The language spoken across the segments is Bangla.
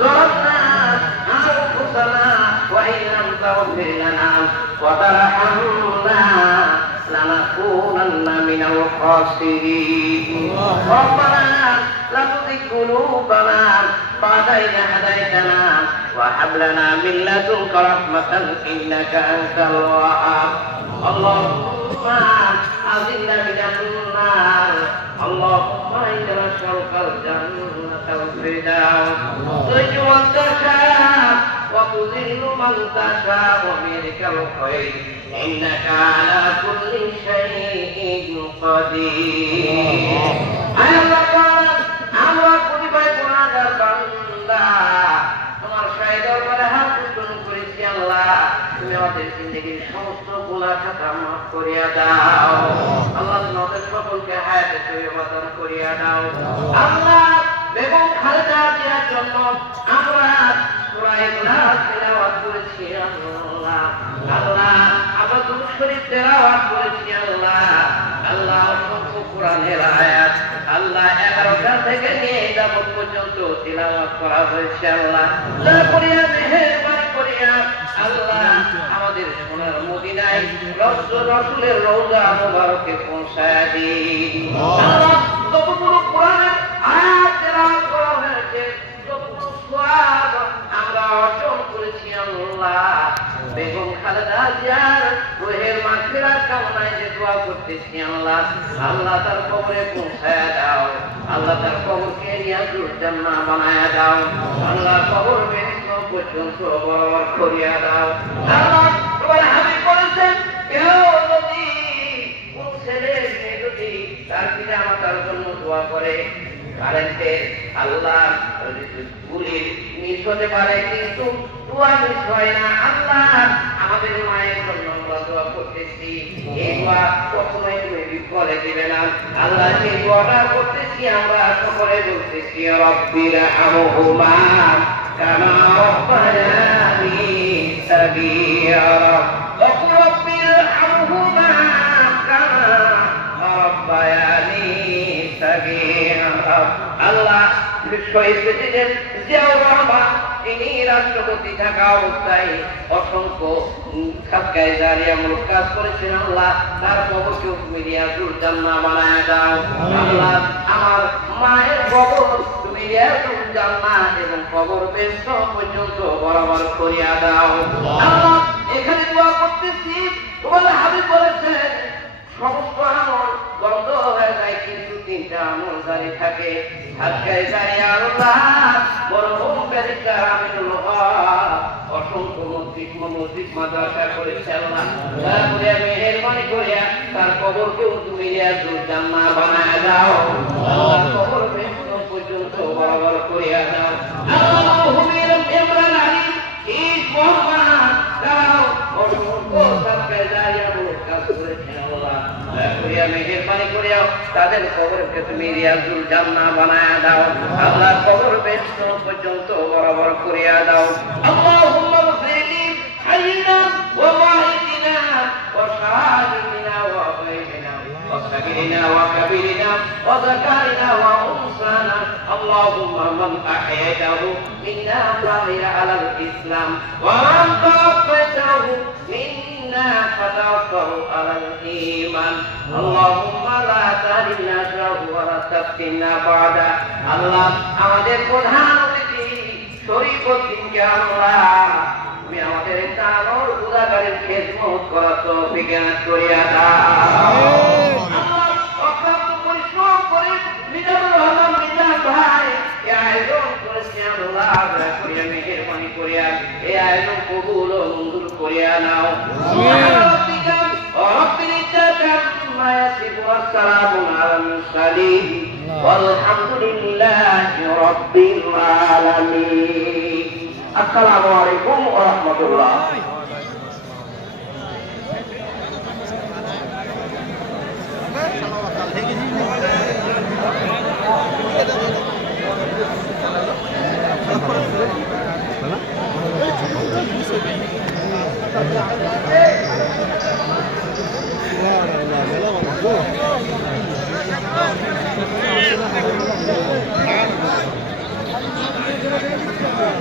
ظلمنا أنفسنا وإن لم تغفر لنا وترحمنا لنكونن من الخاسرين ربنا لا تزغ قلوبنا بعد إذ هديتنا وهب لنا من لدنك رحمة إنك أنت الوهاب اللهم أعذنا من النار اللهم إنا نسألك الجنة الفردوس تجزي من تشاء وتذل من تشاء بيدك الخير إنك على كل شيء قدير আমরা প্রতিবাদ গুনাহগার বান্দা তোমার শাহেদ দরবারে হাত উত্তোলন করেছি আল্লাহ তুমি আমাদের জিন্দেগীর সমস্ত গুনাহ খাতা মাফ করিয়া দাও আল্লাহ তোমাদের সকলকে হায়াতে তৈয়বা দান করিয়া দাও আল্লাহ বেগম খালেদা জিয়ার জন্য আমরা সূরা ইখলাস তেলাওয়াত করেছি আল্লাহ আল্লাহ আমরা দুরূদ শরীফ তেলাওয়াত করেছি আল্লাহ আল্লাহ অসংখ্য কোরআনের আয়াত আল্লাহ 11টা থেকে নিয়ে যাবত পর্যন্ত তিলাওয়াত করা হয়েছে আল্লাহ দয়া করিয়া মেহেরবানি করিয়া আল্লাহ আমাদের সোনার মদিনায় রাসূলের রওজা মুবারকে পৌঁছায়া দিন আল্লাহ যতগুলো কোরআনের আয়াত তেলাওয়াত করা হয়েছে যতগুলো সওয়াব আমরা অর্জন করেছি আল্লাহ বেগম খালেদা জিয়ার রূহের মাগফিরাত কামনায় যে দোয়া করতেছি আল্লাহ আল্লাহ তার কবরে পৌঁছায়া দাও আল্লাহ তার কবরকে রিয়াজুল জান্নাহ বানায়া দাও আল্লাহ কবর বেহেশত পর্যন্ত বরাবর করিয়া দাও আল্লাহ তোমার হাবিব বলেছেন কেউ যদি কোন ছেলে মেয়ে যদি তার পিতা মাতার জন্য দোয়া করে কারেন্টে আল্লাহ গুলির মিস হতে পারে কিন্তু দোয়া মিস হয় না আল্লাহ আমাদের মায়ের জন্য আমরা দোয়া করতেছি এই দোয়া কখনোই তুমি বিফলে দিবে না আল্লাহ এই দোয়াটা করতেছি আমরা সকলে বলতেছি রব্বির হামহুমা কামা রব্বায়ানি সাগীরা রব্বির হামহুমা কামা রব্বায়ানি সাগীরা আল্লাহ শহীদ প্রেসিডেন্ট জিয়াউর রহমান তিনি রাষ্ট্রপতি থাকা অবস্থায় অসংখ্য খাতকায়ে জারিয়ামূলক কাজ করেছেন আল্লাহ তার কবরকে তুমি রিয়াজুল জান্নাহ বানায়া দাও আল্লাহ আমার মায়ের কবর তুমি রিয়াজুল জান্নাহ এবং কবর বেহেশত পর্যন্ত বরাবর করিয়া দাও আল্লাহ এখানে দোয়া করতেছি তোমার হাবিব বলেছেন সমস্ত আমল বন্ধ হয়ে যায় কিন্তু 3টা আমল জারি থাকে খাতকায়ে জারিয়া আল্লাহ মরহুম বেরিকার আমিনুল হক অসংখ্য মসজিদ মাদ্রাসা করেছে আল্লাহ দয়া করে মেহেরবানি করিয়া তার কবরকেও তুমি রিয়াজুল জান্নাহ বানায়া দাও আল্লাহ কবর বেহেশত পর্যন্ত বরাবর করিয়া দাও আল্লাহ হুমির ইমরান আলী ঈদ মোহাম্মদ দাও অসংখ্য খাতকায়ে জারিয়া কাজ করেছেন আল্লাহ দয়া করিয়া মেহেরবানি করিয়া তাদের কবরকে তুমি রিয়াজুল জান্নাহ বানায়া দাও আল্লাহ কবর বেহেশত পর্যন্ত বরাবর করিয়া দাও আল্লাহুম্মা গফিরলি হাইয়িনা ওয়া মাইতিনা ওয়া শাহিদিনা ওয়া গায়বিনা ওয়া সাগীরিনা ওয়া কাবীরিনা ওয়া যাকারিনা ওয়া উনসানা আল্লাহুম্মা মান আহয়াতাহু মিন্না ফাহিয়া আলাল ইসলাম ওয়া মান তাওফাতাহু মিন্না ফাতাওফাহু আলাল ঈমান আল্লাহুম্মা লা তাহরিমনা আজরাহু ওয়া লা তাফতিনা বা'দা আল্লাহ আমাদের প্রধান অতিথি শরীফুদ্দিনকে আল্লাহ তুমি আমাদের তানোর গুনাহগারের খেদমত করার তৌফিক দান করিয়া দাও আল্লাহ অক্লান্ত পরিশ্রম করে মিজানুর রহমান মিজা ভাই এই আয়োজন করেছে আল্লাহ দয়া করিয়া মেহেরবানি করিয়া এই আয়োজন কবুল ও মঞ্জুর করিয়া নাও আলহামদুলিল্লাহি রাব্বিল আলামিন আসসালামু আলাইকুম ওয়া রাহমাতুল্লাহ Gracias.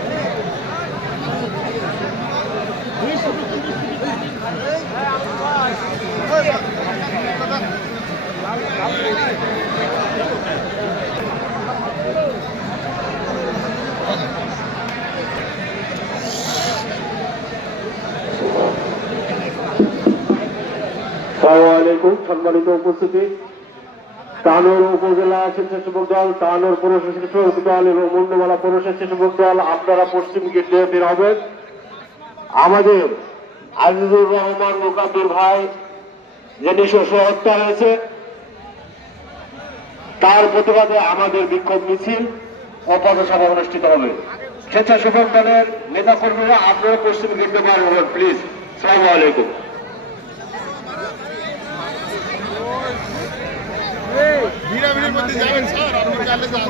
আসসালামু আলাইকুম সম্মানিত উপস্থিতি। তানোর উপজেলা স্বেচ্ছাসেবক দল, তানোর পৌর স্বেচ্ছাসেবক দল এবং মুন্ডমালা পৌর স্বেচ্ছাসেবক দল আপনারা পশ্চিম গেট দিয়ে বের হবেন। আমাদের আজিজুর রহমান মুকাদ্দির ভাই যে নিঃশস্ত্র হত্যা হয়েছে তার প্রতিবাদে আমাদের বিক্ষোভ মিছিল ও পথসভা অনুষ্ঠিত হবে। স্বেচ্ছাসেবক দলের নেতাকর্মীরা আপনারা পশ্চিম গেট দিয়ে বের হবেন প্লিজ। আসসালামু আলাইকুম। ভিড়াভিড়ির মধ্যে যাবেন স্যার, আপনি চাইলে যান।